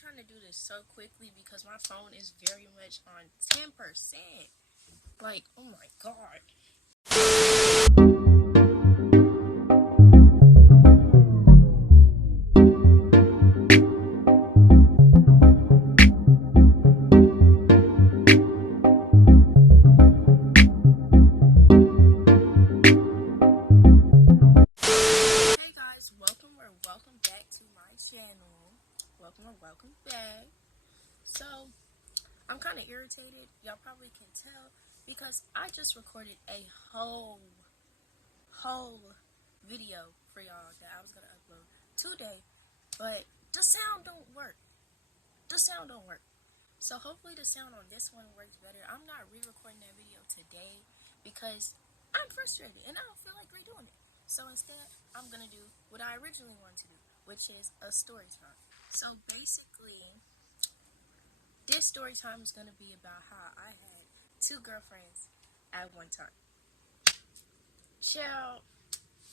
trying to do this so quickly because my phone is very much on 10%. Like, oh my god. Hey guys, welcome back to my channel. Welcome back. So, I'm kind of irritated. Y'all probably can tell because I just recorded a whole video for y'all that I was gonna upload today, but the sound don't work. So hopefully the sound on this one works better. I'm not re-recording that video today because I'm frustrated and I don't feel like redoing it. So instead, I'm gonna do what I originally wanted to do, which is a story time. So basically, this story time is gonna be about how I had 2 girlfriends at one time. Child.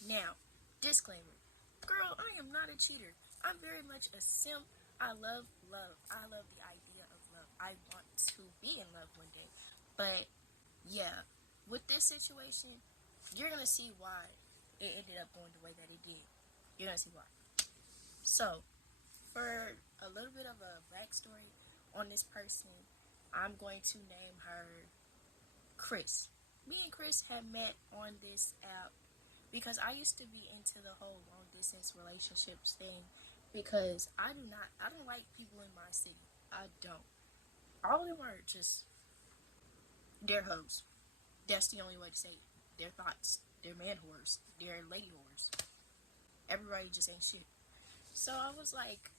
Now, disclaimer. Girl, I am not a cheater. I'm very much a simp. I love love. I love the idea of love. I want to be in love one day. But, yeah, with this situation, you're going to see why it ended up going the way that it did. You're going to see why. So, for a little bit of a backstory on this person, I'm going to name her Chris. Me and Chris had met on this app because I used to be into the whole long distance relationships thing because I don't like people in my city. I don't. All of them are just, they're hoes. That's the only way to say it. They're thoughts. They're man whores. They're lady whores. Everybody just ain't shit. So I was like,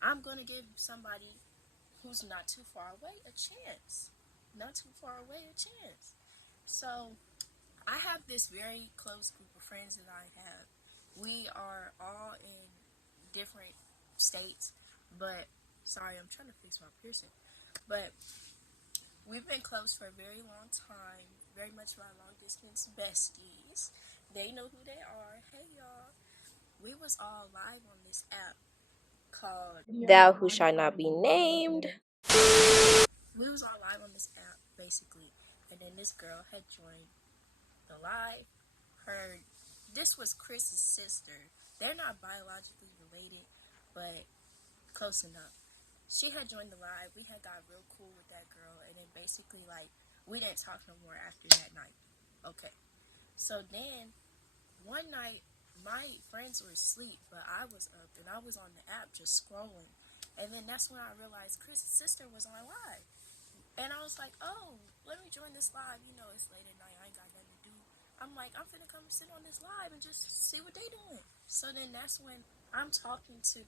I'm going to give somebody who's not too far away a chance. So I have this very close group of friends that I have. We are all in different states, but sorry, I'm trying to fix my piercing. But we've been close for a very long time, very much my long distance besties. They know who they are. Hey y'all. We was all live on this app called Thou Who Shall Not Be Named. We was all live on this app basically, and then this girl had joined the live. This was Chris's sister. They're not biologically related, but close enough. She had joined the live. We had got real cool with that girl, and then basically we didn't talk no more after that night. Okay. So then one night my friends were asleep, but I was up and I was on the app just scrolling. And then that's when I realized Chris's sister was on live. And I was like, oh, let me join this live. You know, it's late at night. I ain't got nothing to do. I'm like, I'm finna come sit on this live and just see what they doing. So then that's when I'm talking to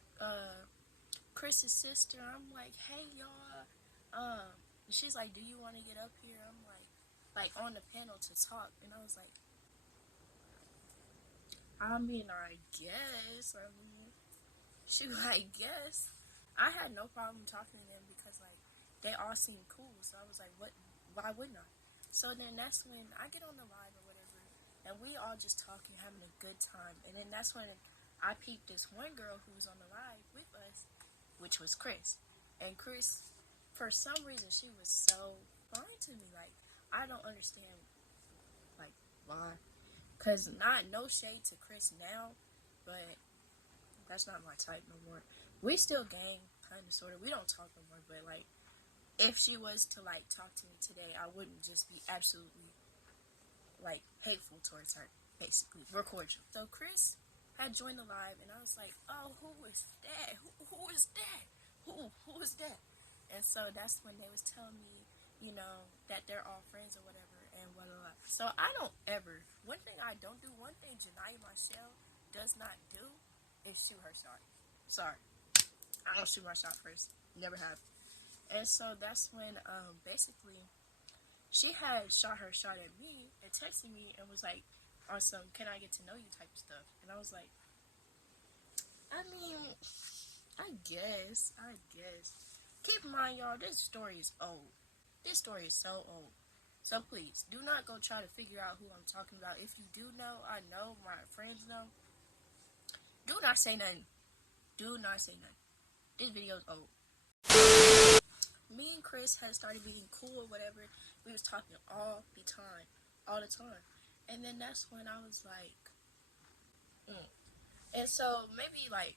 Chris's sister. I'm like, hey y'all. She's like, do you want to get up here? I'm like on the panel to talk. And I was like, I guess. She was like, guess. I had no problem talking to them because they all seemed cool. So I was like, what? Why wouldn't I? So then that's when I get on the live or whatever, and we all just talking, having a good time. And then that's when I peeped this one girl who was on the live with us, which was Chris. And Chris, for some reason, she was so fine to me. Like, I don't understand, why. Because no shade to Chris now, but that's not my type no more. We still gang, kind of, sort of. We don't talk no more, but, if she was to talk to me today, I wouldn't just be absolutely hateful towards her. Basically, we're cordial. So Chris had joined the live, and I was like, "Oh, who is that? Who is that? Who is that?" And so that's when they was telling me, that they're all friends or whatever, and whatnot. So I don't ever. One thing I don't do. One thing Janaya Michelle does not do is shoot her shot. Sorry, I don't shoot my shot first. Never have. And so that's when, basically, she had shot her shot at me and texted me and was like, on some, can I get to know you type of stuff. And I was like, I mean, I guess. Keep in mind, y'all, this story is old. This story is so old. So please, do not go try to figure out who I'm talking about. If you do know, I know, my friends know. Do not say nothing. This video is old. Me and Chris had started being cool or whatever. We was talking all the time. All the time. And then that's when I was like, And so maybe like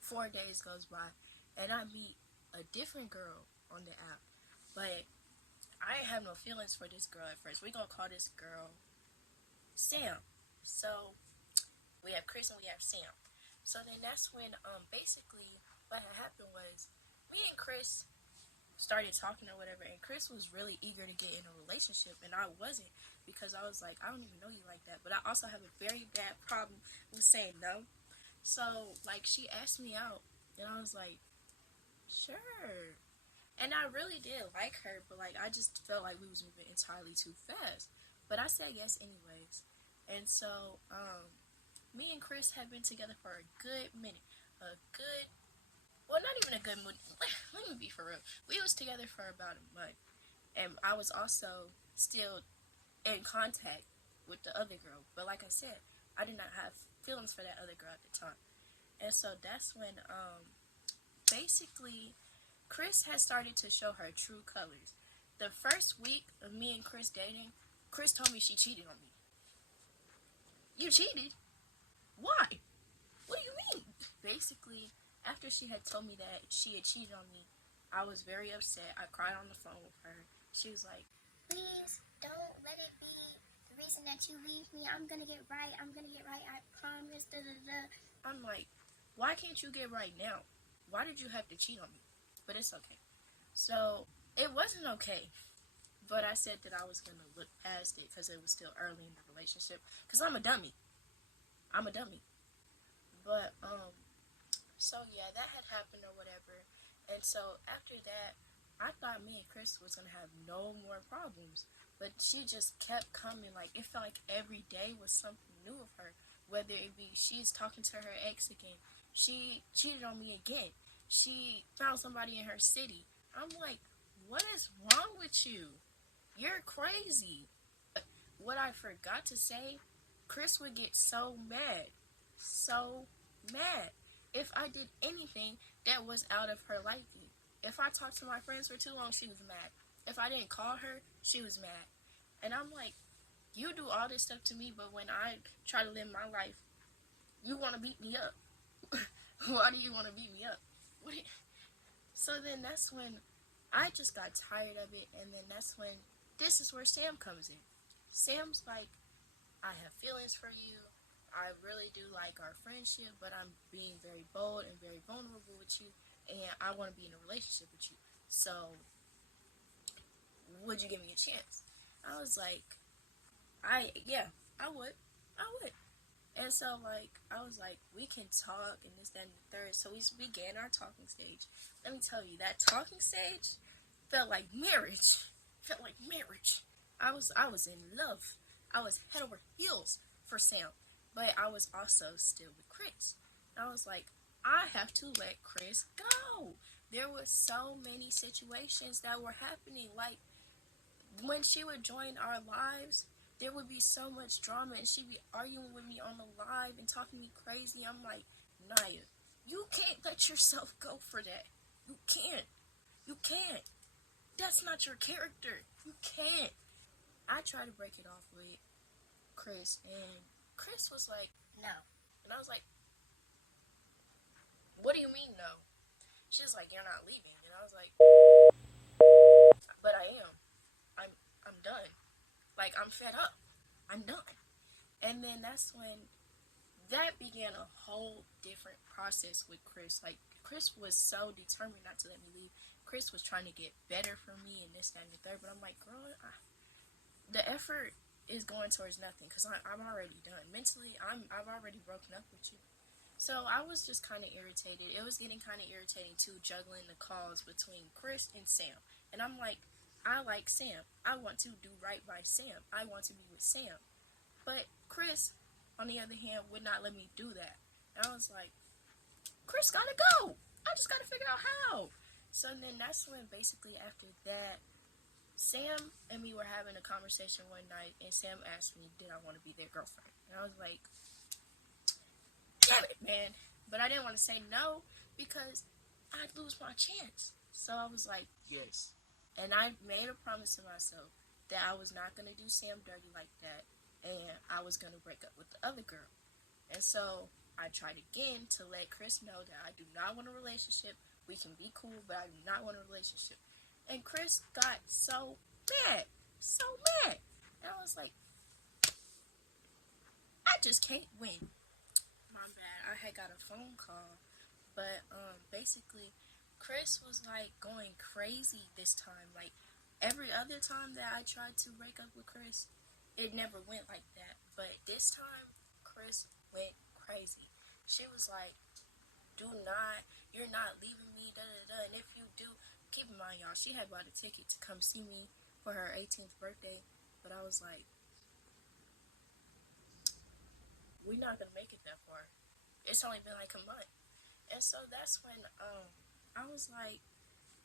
4 days goes by and I meet a different girl on the app. But I ain't have no feelings for this girl at first. We gonna call this girl Sam. So we have Chris and we have Sam. So then that's when basically what had happened was me and Chris started talking or whatever, and Chris was really eager to get in a relationship and I wasn't, because I was like, I don't even know you like that. But I also have a very bad problem with saying no. So like she asked me out and I was like, sure. And I really did like her, but like I just felt like we was moving entirely too fast. But I said yes anyways. And so me and Chris had been together for a good minute. Not even a good minute. Let me be for real. We was together for about a month. And I was also still in contact with the other girl. But like I said, I did not have feelings for that other girl at the time. And so that's when basically Chris had started to show her true colors. The first week of me and Chris dating, Chris told me she cheated on me. You cheated? Why? What do you mean? Basically, after she had told me that she had cheated on me, I was very upset. I cried on the phone with her. She was like, please don't let it be the reason that you leave me. I'm gonna get right. I promise. Da, da, da. I'm like, why can't you get right now? Why did you have to cheat on me? But it's okay. So it wasn't okay. But I said that I was gonna look past it because it was still early in the relationship. Because I'm a dummy. But so yeah, that had happened or whatever. And so after that, I thought me and Chris was gonna have no more problems. But she just kept coming. Like it felt like every day was something new of her. Whether it be she's talking to her ex again, she cheated on me again, she found somebody in her city. I'm like, what is wrong with you? You're crazy. What I forgot to say, Chris would get so mad. So mad. If I did anything that was out of her liking. If I talked to my friends for too long, she was mad. If I didn't call her, she was mad. And I'm like, you do all this stuff to me, but when I try to live my life, you want to beat me up. Why do you want to beat me up? So then that's when I just got tired of it, and then that's when this is where Sam comes in. Sam's like, I have feelings for you. I really do like our friendship, but I'm being very bold and very vulnerable with you, and I want to be in a relationship with you. So, would you give me a chance? I was like, I would. And so, like, I was like, we can talk and this, that, and the third. So we began our talking stage. Let me tell you, that talking stage felt like marriage. I was in love. I was head over heels for Sam. But I was also still with Chris. And I was like, I have to let Chris go. There were so many situations that were happening. Like, when she would join our lives, there would be so much drama, and she'd be arguing with me on the live and talking to me crazy. I'm like, Naya, you can't let yourself go for that. You can't. That's not your character. You can't. I tried to break it off with Chris, and Chris was like, no. And I was like, what do you mean no? She was like, you're not leaving. And I was like, but I am. I'm done. Like, I'm fed up. I'm done. And then that's when that began a whole different process with Chris. Like, Chris was so determined not to let me leave. Chris was trying to get better for me and this, that, and the third. But I'm like, girl, the effort is going towards nothing because I'm already done. Mentally, I've already broken up with you. So I was just kind of irritated. It was getting kind of irritating too, juggling the calls between Chris and Sam. And I'm like, I like Sam. I want to do right by Sam. I want to be with Sam. But Chris, on the other hand, would not let me do that. And I was like, Chris gotta go. I just gotta figure out how. So then that's when basically after that, Sam and me were having a conversation one night, and Sam asked me, did I want to be their girlfriend? And I was like, damn it, man. But I didn't want to say no because I'd lose my chance. So I was like, yes. And I made a promise to myself that I was not going to do Sam dirty like that, and I was going to break up with the other girl. And so I tried again to let Chris know that I do not want a relationship. We can be cool, but I do not want a relationship. And Chris got so mad. So mad. And I was like, I just can't win. My bad. I had got a phone call. But basically, Chris was like going crazy this time. Like every other time that I tried to break up with Chris, it never went like that. But this time, Chris went crazy. She was like, you're not leaving me, da da da. And if you do, keep in mind, y'all, she had bought a ticket to come see me for her 18th birthday. But I was like, we're not gonna make it that far. It's only been like a month. And so that's when I was like,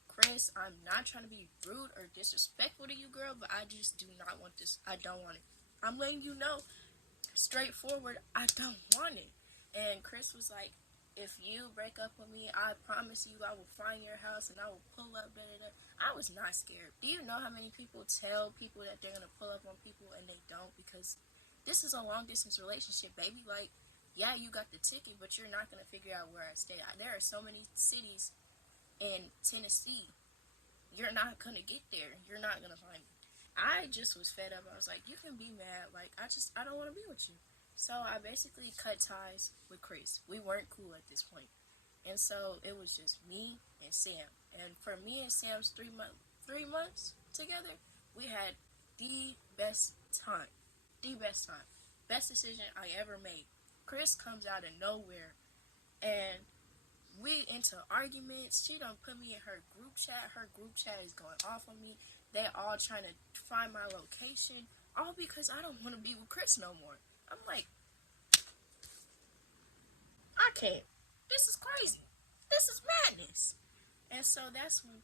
Chris, I'm not trying to be rude or disrespectful to you, girl, but I just do not want this. I don't want it. I'm letting you know, straightforward, I don't want it. And Chris was like, if you break up with me, I promise you I will find your house and I will pull up, da, da, da. I was not scared. Do you know how many people tell people that they're going to pull up on people and they don't? Because this is a long distance relationship, baby. Like, yeah, you got the ticket, but you're not going to figure out where I stay. There are so many cities in Tennessee. You're not going to get there. You're not going to find me. I just was fed up. I was like, you can be mad. Like, I don't want to be with you. So I basically cut ties with Chris. We weren't cool at this point. And so it was just me and Sam. And for me and Sam's 3 months together, we had the best time. The best time. Best decision I ever made. Chris comes out of nowhere and we into arguments. She done put me in her group chat. Her group chat is going off on me. They all trying to find my location. All because I don't want to be with Chris no more. I'm like, I can't. This is crazy. This is madness. And so that's when.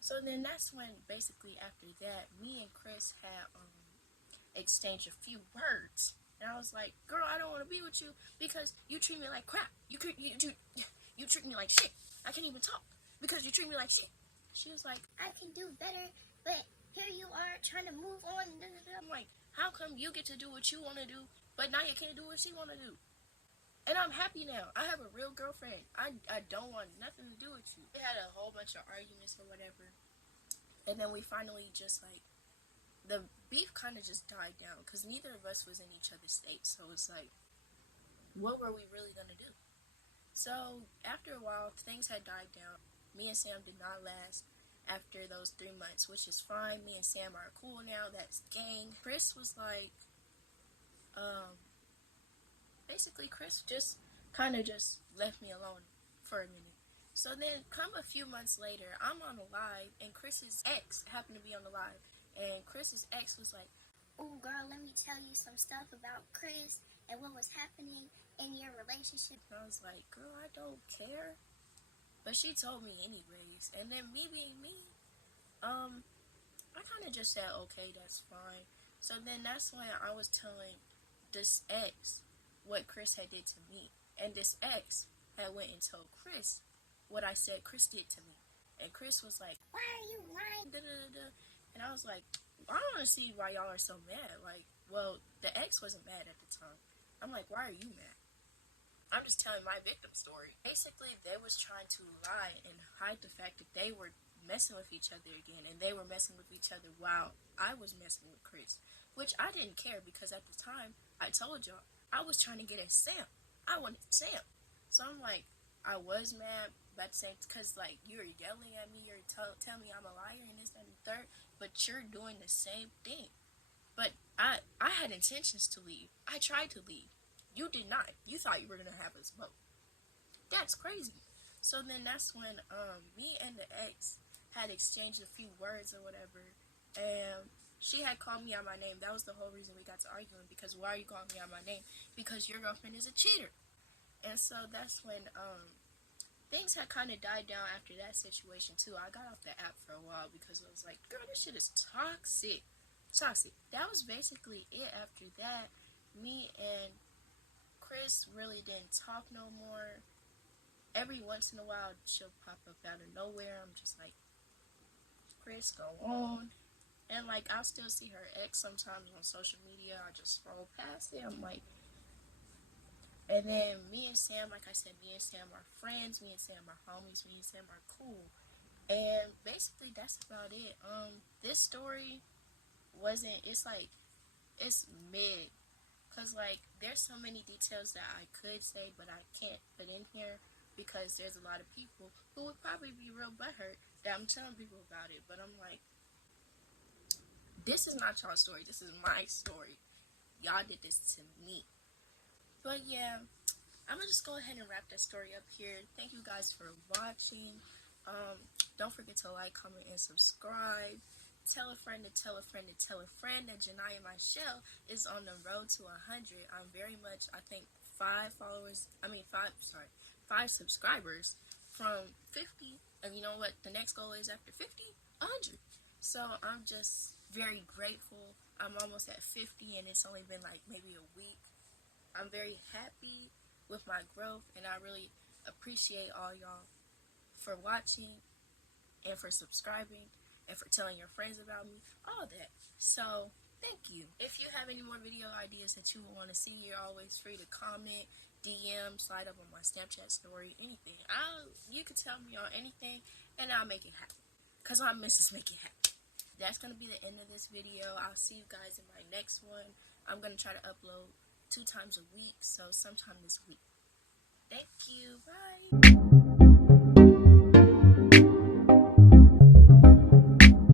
So then that's when basically after that, me and Chris had exchanged a few words. And I was like, girl, I don't want to be with you because you treat me like crap. You treat me like shit. I can't even talk because you treat me like shit. She was like, I can do better, but here you are trying to move on. I'm like, how come you get to do what you want to do, but now you can't do what she want to do? And I'm happy now. I have a real girlfriend. I don't want nothing to do with you. We had a whole bunch of arguments or whatever. And then we finally just like, the beef kind of just died down because neither of us was in each other's state. So it's like, what were we really going to do? So after a while, things had died down. Me and Sam did not last after those 3 months, which is fine. Me and Sam are cool now. That's gang. Chris was like, basically Chris just kind of just left me alone for a minute. So then come a few months later, I'm on the live and Chris's ex happened to be on the live. And Chris's ex was like, oh girl, let me tell you some stuff about Chris and what was happening in your relationship. And I was like, girl, I don't care. But she told me anyways. And then me being me, I kind of just said, okay, that's fine. So then that's when I was telling this ex what Chris had did to me. And this ex had went and told Chris what I said Chris did to me. And Chris was like, why are you lying? Da, da, da, da. And I was like, I don't want to see why y'all are so mad. Like, well, the ex wasn't mad at the time. I'm like, why are you mad? I'm just telling my victim story. Basically, they was trying to lie and hide the fact that they were messing with each other again. And they were messing with each other while I was messing with Chris. Which I didn't care because at the time, I told y'all, I was trying to get at Sam. I wanted Sam. So I'm like, I was mad, but at the same, because like, you're yelling at me, you're telling me I'm a liar and this, that, and the third, but you're doing the same thing. But I had intentions to leave. I tried to leave. You did not. You thought you were going to have us both. That's crazy. So then that's when me and the ex had exchanged a few words or whatever. And she had called me out my name. That was the whole reason we got to arguing. Because why are you calling me out my name? Because your girlfriend is a cheater. And so that's when things had kind of died down after that situation too. I got off the app for a while because I was like, girl, this shit is toxic. Toxic. That was basically it after that. Me and Chris really didn't talk no more. every once in a while she'll pop up out of nowhere. I'm just like, Chris, go on. And like, I'll still see her ex sometimes on social media. I just scroll past it. I'm like, and then me and Sam, like I said, me and Sam are friends. Me and Sam are homies. Me and Sam are cool. And basically, that's about it. This story wasn't. It's mid, cause like there's so many details that I could say, but I can't put in here because there's a lot of people who would probably be real butthurt that I'm telling people about it. But I'm like, this is not y'all's story. This is my story. Y'all did this to me. But yeah, I'm gonna just go ahead and wrap that story up here. Thank you guys for watching. Don't forget to like, comment, and subscribe. Tell a friend to tell a friend to tell a friend that Janiyah Michelle is on the road to 100. I'm very much, I think, 5 subscribers from 50. And you know what the next goal is after 50? 100. So I'm just very grateful. I'm almost at 50 and it's only been like maybe a week. I'm very happy with my growth, and I really appreciate all y'all for watching and for subscribing and for telling your friends about me, all that. So thank you. If you have any more video ideas that you would want to see, you're always free to comment, DM, slide up on my Snapchat story, anything. You can tell me on anything and I'll make it happen, because I'm Mrs. Make It Happen. That's going to be the end of this video. I'll see you guys in my next one. I'm going to try to upload 2 times a week, so sometime this week. Thank you. Bye.